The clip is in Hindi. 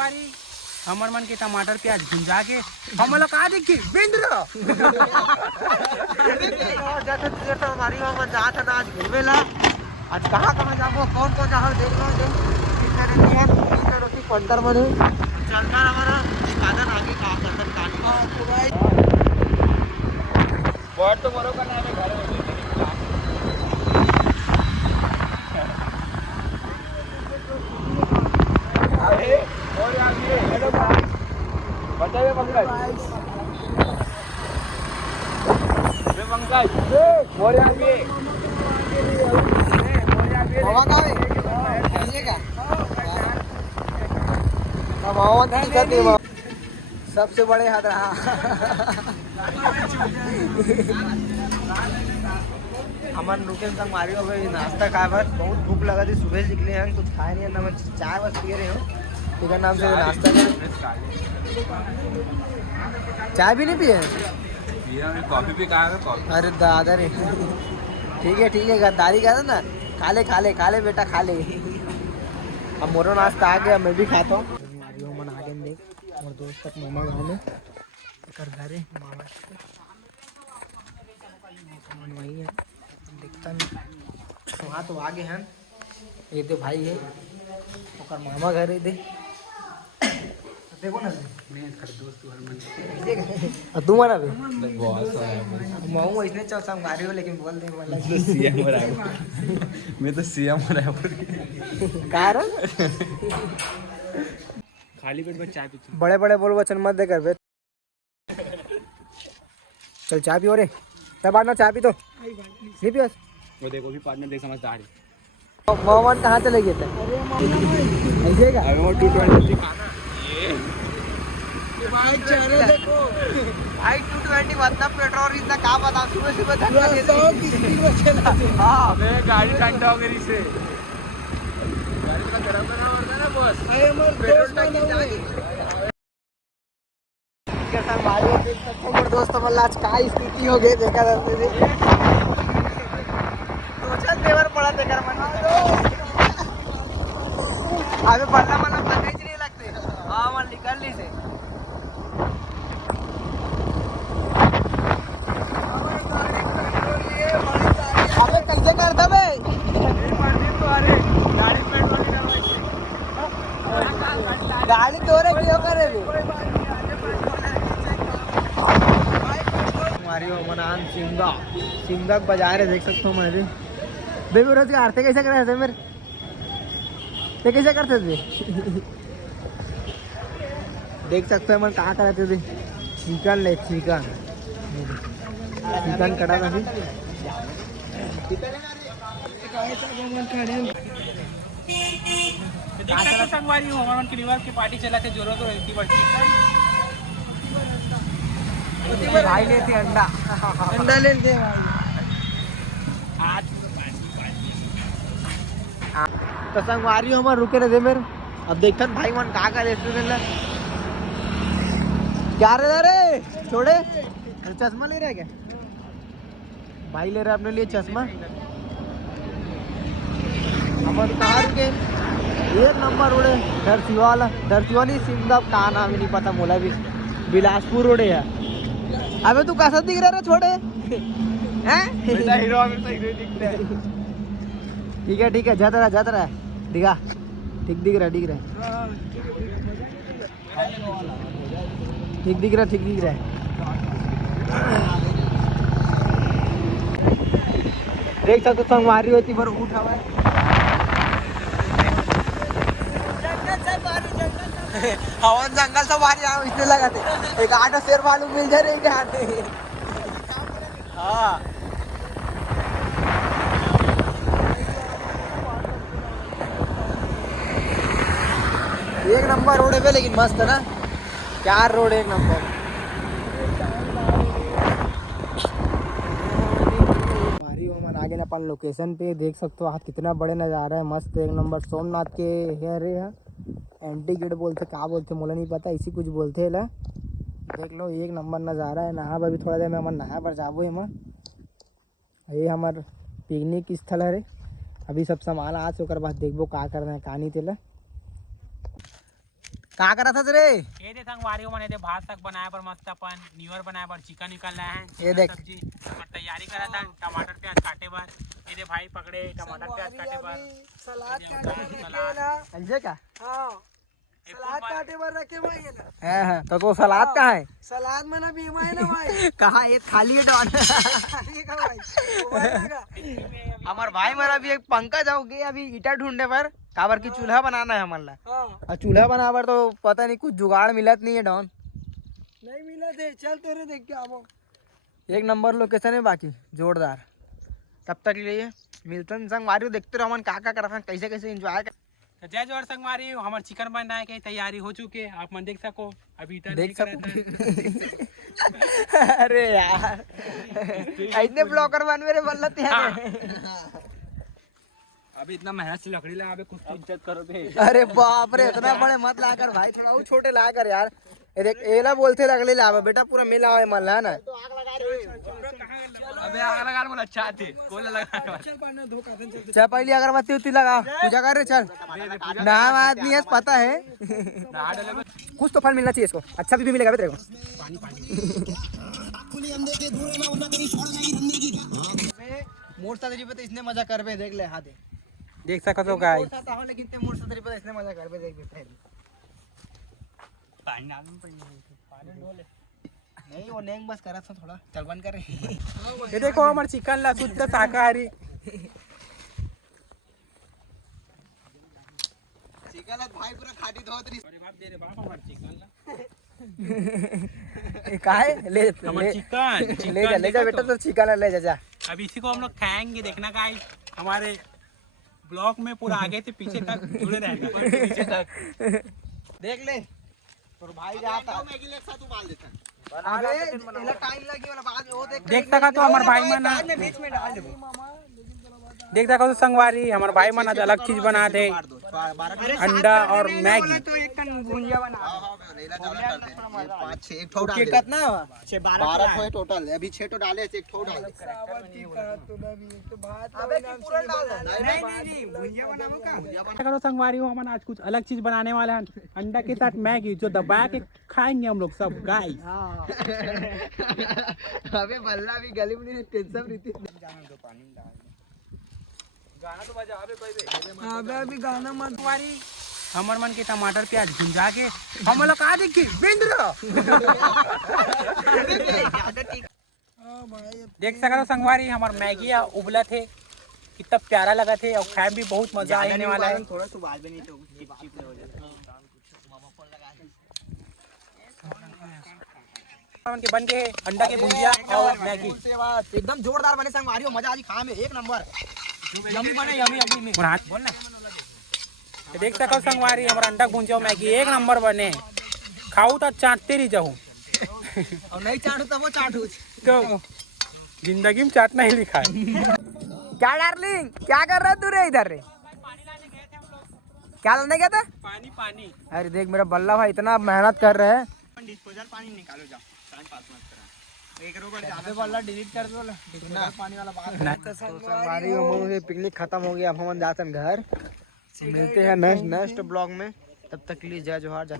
संगवारी हमर मन के टमाटर प्याज भुंजा के हम लोग का देखी बिंद रो हमारी वहाँ जात है आज घूमे ला। आज कहाँ जाबो कौन जहाँ देख लो रोटी पंटर बने चलता हमारा साधन आगे का करतन कानी बोर्ड तो बरो का नाम है घर अरे और यार ये हेलो गाइस बताइए पंकज बे पंकज और यार ये हवा का है ये का हवा दिक्कत नहीं सबसे बड़े हाथ रहा अमन रुके संग मारी हो गई नाश्ता खाए बस बहुत भूख लगा थी सुबह से निकले हैं कुछ खाए नहीं ना मैं चाय बस पी रहे हूँ ठीक है नाम से नाश्ता कर चाय भी नहीं पिए कॉफी भी कहा कॉफी अरे दादा रे ठीक है गद्दारी कर ना खा ले बेटा खा ले अब मोरो नाश्ता आ गया मैं भी खाता हूँ मन आगे देख और दोस्त तक मामा गाँव में घर है मामा वही है दिखता नहीं वहाँ तो आगे हैं ये तो भाई है और मामा घर है दे देखो ना दोस्त तू मना भी बहुत माऊ इसने चल सब गाड़ी हो लेकिन बोल दे मैं तो सीएम कारण खाली पेट में चाय पीती बड़े बोल वचन मत दे कर बे चल चाय पियो रे तब आना चाय पी तो नहीं पियो वो देखो भी पार्टनर देख समझदार है मोहम्मद कहाँ चले गए थे ऐसे का अबे वो 220 खाना भाई चेहरे देखो भाई 220 मतलब पेट्रोल इतना का बता सुबह धक्का दे 100 की स्पीड में चला हां मैं गाड़ी ठंडा हो गई से गाड़ी का गरम करना पड़ता है ना बॉस अरे मर पेट्रोल टंकी जाएगी कैसा भाई देख सकते हो मेरे दोस्त मतलब आज का स्थिति हो गई देखा जाते थे तो चल देवर पड़ा देकर मन अबे पढ़ना मतलब पता ही नहीं लगते हां मन निकल ली से अबे कैसे करता बे गाड़ी तोरे क्यों करे बे हमारी मनान सिंगा बाजार है देख सकते हो मैं भी बेरोजगार थे कैसे करे थे मेरे ते कैसे करते थे देख सकते हो मैं कहाँ करते थे चिकन कड़ा था संगवारी हमारे की रिवाज की पार्टी चला थे जरूरत रहती बड़ी भाई लेते अंडा लेते आज तो संगवारी हमारे रुके रहे थे मेरे अब देखते भाई मन कहाँ का रेस्टोरेंट क्या रे छोड़े चश्मा ले रहा है क्या भाई ले रहा है अपने लिए चश्मा अपन कहाँ रुके एक नंबर रोड है दरसिवानी सिंगप कहाँ नाम नहीं पता मोला भी बिलासपुर रोड है अबे तू कैसा दिख रहा है छोड़े हैं ठीक है जाता रहा दिखा ठीक दिख रहा है ठीक दिख रहा है देख सकते संगवारी होती पर उठा हुआ है हवन जंगल से बाहर यहाँ इसलिए लगाते एक आधा शेर मालूम मिल जाए एक हाथ हाँ एक नंबर रोड है लेकिन मस्त है ना क्या रोड एक नंबर आगे ना अपन लोकेशन पे देख सकते हो कितना बड़े नज़ारा है मस्त एक नंबर सोमनाथ के हेरे है एंटी गेट बोलते क्या बोलते मुझे नहीं पता इसी कुछ बोलते है देख लो एक नंबर नज़ारा है नहा पर भी थोड़ा देर में हमारे नहा पर जाबो ये हमार पिकनिक स्थल है अभी सब सामान आज ओकर बाद देखबो का करना है कहानी तेला का करा था रे? ये दे संगवारी को मैंने दे भात तक बनाया पर मस्त अपन न्यूअर बनाया पर चिकन निकल रहा है। ये देख। सब्जी और तैयारी करा था टमाटर प्याज काटे बर। ये दे भाई पकड़े टमाटर प्याज काटे बर। सलाद काटे बर रखे सलाद। ना। अंजे का? हाँ सलाद काटे बर रखे भाई ये ना। हाँ तो सलाद कहाँ है? सलाद में ना बीमा है ना भाई। कहाँ ये खाली है डॉन? खाली का भाई मोबाइल लगा। हमार भाई मेरा भी एक पंकज हो गए अभी ईटा ढूंढे पर काबर की चूल्हा बनाना है हमारा। हाँ और चूल्हा बनावर तो पता नहीं कुछ जुगाड़ मिलत नहीं है डॉन। नहीं मिला थे चल तेरे देख के आवो। एक नंबर लोकेशन है बाकी जोरदार। तब तक के लिए मिल्टन संग मारियो देखते रहो मन का कर रहा कैसे कैसे एंजॉय कर। तो जय जोहर संगवारी हमारे चिकन बनाने की तैयारी हो चुकी है आप मन देख सको अभी इतना देख नहीं करा सको। अरे यार ऐसे ब्लॉगर बन मेरे बल्लत यार। अभी इतना मेहनत से लकड़ी लगा कुछ तो इज्जत करो थे। अरे बाप रे इतना बड़े मत ला कर भाई थोड़ा वो छोटे ला कर यार। ये देख एला बोलते लगले लावा बेटा पूरा मिला है मल है ना। अबे आग लगा बोला अच्छा थे कोला लगा चल पाना धोखा दे चल। चल पहले अगरबत्ती उत्ती लगा पूजा कर रे चल। नाम आदमी है पता है। कुछ तो फल मिलना चाहिए इसको अच्छा भी मिलेगा तेरे को। मोर्चा तरी पे इसने मजा कर बे देख ले हाथ देख सको तो गाइस लेकिन ते मोर्चा तरी पे इसने मजा कर बे देख बे पानी डालूं पड़ी नहीं वो नेंग बस करा था थोड़ा चल बंद कर। ये देखो हमारे चिकन ला शुद्ध शाकाहारी चिकन भाई पूरा खाटी धोत रही। अरे बाप दे रे बाप हमारे चिकन ला काहे ले हमारे चिकन ले जा बेटा तो चिकन ले जा। अब इसी को हम लोग खाएंगे देखना गाइस हमारे ब्लॉग में पूरा आगे से पीछे तक जुड़े रहेगा पीछे तक देख ले तो भाई जाता मैगी ले साथ उबाल देता। अबे पहला टाइम लगी वाला बाद वो देख सका तो हमारे भाई मन बाद में बीच में डाल दे। देख सका तो संगवारी हमारे भाई मन आज अलग चीज बना दे अंडा और मैगी। तो एक टन भुंजिया बना। हां रेला चावल कर दे 5 6 एक ठो डाल के दे। कितना 12 ठो है टोटल अभी 6 ठो डाले एक ठो डाल दे। सावन की का तो ना भी तो बात अबे की पूरा डाल दे। नहीं भुंजिया बनाओ का। करो संगवारी हो हम आज कुछ अलग चीज बनाने वाले हैं अंडा के साथ मैगी जो दबा के खाएंगे हम लोग सब गाइस। अबे बल्ला भी गली में नहीं टेंशन रहती। जाना दो पानी में डाल गाना तो बजा अबे भाई बे। अबे अभी गाना मत संगवारी हमर मन के टमाटर प्याज भुंजा के हम लोग का देखी बिंद रहो। हां भाई देख सका तो संगवारी हमार मैगी उबला थे कितना प्यारा लगा थे और खाए भी बहुत मजा आने वाला है। थोड़ा तो बाल भी नहीं तो चिप चिप हो जाता। बन के अंडा के भुंजिया और मैगी एकदम जोरदार बने संग मारियो मजा आज खा में एक नंबर यम्मी बने यम्मी और हाथ बोल ना तो देख सको संगवारी हमारा अंडा भुंजिया और मैगी एक नंबर बने खाऊ तो चाटते रही जाऊँ और नहीं चाटू तो वो चाटू तो जिंदगी में चाटना ही लिखा है। क्या डार्लिंग क्या कर रहा है तू रे इधर रे क्या लाने गया था? पानी पानी अरे देख मेरा बल्ला भाई इतना मेहनत कर रहे हैं। डिस्पोजल पानी निकालो जाओ टाइम पास मत करो एक रोबर अबे बल्ला डिलीट कर दो डिस्पोजल पानी वाला बात। तो संगवारी हम लोग पिकनिक खत्म हो गया अब हम जाते हैं घर। मिलते हैं नेक्स्ट ब्लॉग में तब तक के लिए जय जोहार जय